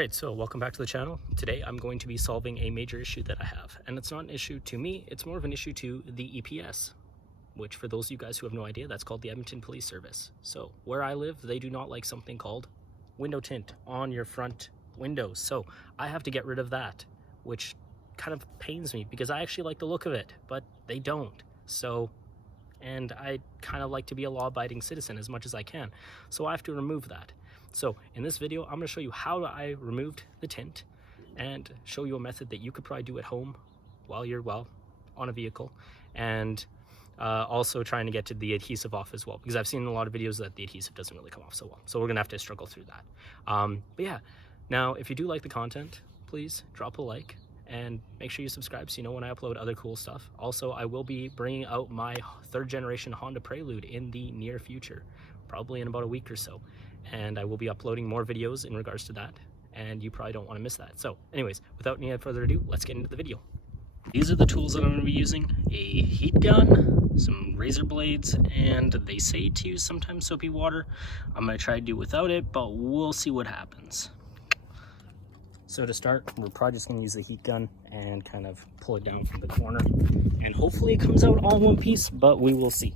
Alright, so welcome back to the channel. Today I'm going to be solving a major issue that I have, and it's not an issue to me, it's more of an issue to the EPS, which for those of you guys who have no idea, that's called the Edmonton Police Service. So where I live, they do not like something called window tint on your front windows, so I have to get rid of that, which kind of pains me because I actually like the look of it, but they don't. And I kind of like to be a law-abiding citizen as much as I can, so I have to remove that. So in this video, I'm going to show you how I removed the tint and show you a method that you could probably do at home while you're, on a vehicle, and also trying to get to the adhesive off as well, because I've seen in a lot of videos that the adhesive doesn't really come off so well. So we're going to have to struggle through that. But yeah, now if you do like the content, please drop a like and make sure you subscribe so you know when I upload other cool stuff. Also, I will be bringing out my 3rd generation Honda Prelude in the near future, probably in about a week or so. And I will be uploading more videos in regards to that, and you probably don't want to miss that. So anyways, without any further ado, let's get into the video. These are the tools that I'm going to be using: a heat gun, some razor blades, and they say to use sometimes soapy water. I'm going to try to do without it, but we'll see what happens. So to start, we're probably just going to use the heat gun and kind of pull it down from the corner, and hopefully it comes out all in one piece, but we will see.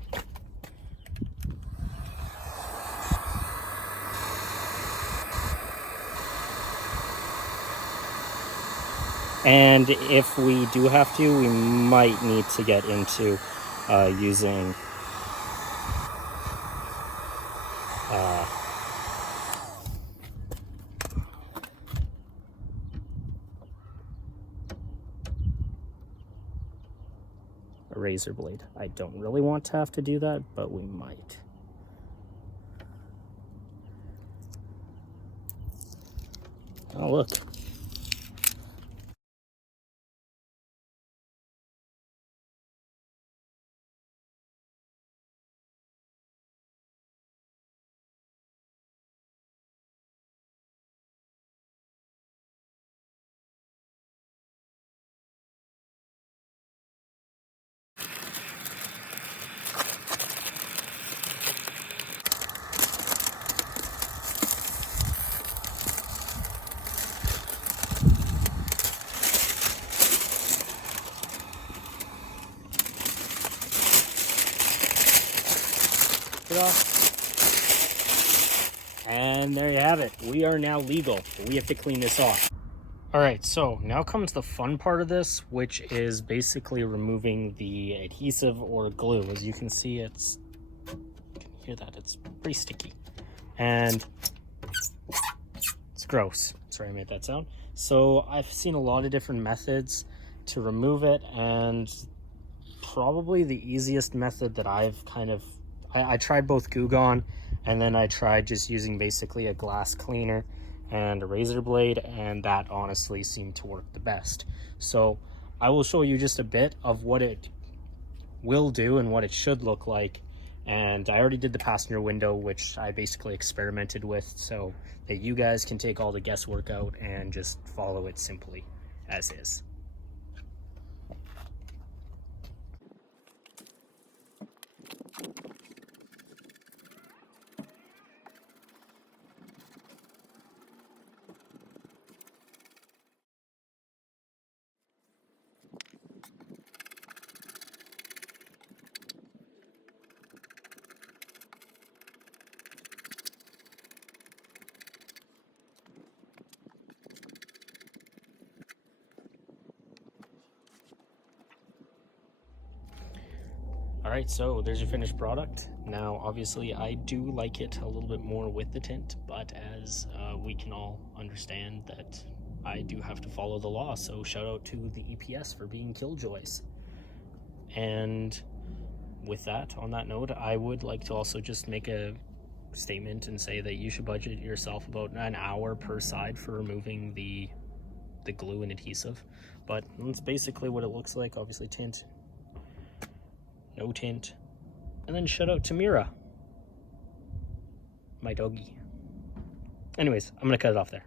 And if we do have to, we might need to get into using a razor blade. I don't really want to have to do that, but we might. Oh, look. And there you have it. We are now legal, but we have to clean this off. All right, so now comes the fun part of this, which is basically removing the adhesive or glue. As you can see, you can hear that, it's pretty sticky. And it's gross. Sorry I made that sound. So I've seen a lot of different methods to remove it, and probably the easiest method that I've I tried both Goo Gone, and then I tried just using basically a glass cleaner and a razor blade, and that honestly seemed to work the best. So I will show you just a bit of what it will do and what it should look like. And I already did the passenger window, which I basically experimented with, so that you guys can take all the guesswork out and just follow it simply as is. Alright, so there's your finished product. Now, obviously, I do like it a little bit more with the tint, but as we can all understand that I do have to follow the law, so shout out to the EPS for being killjoys. And with that, on that note, I would like to also just make a statement and say that you should budget yourself about an hour per side for removing the glue and adhesive. But that's basically what it looks like. Obviously, tint, no tint, and then shout out to Mira, my doggy. Anyways, I'm gonna cut it off there.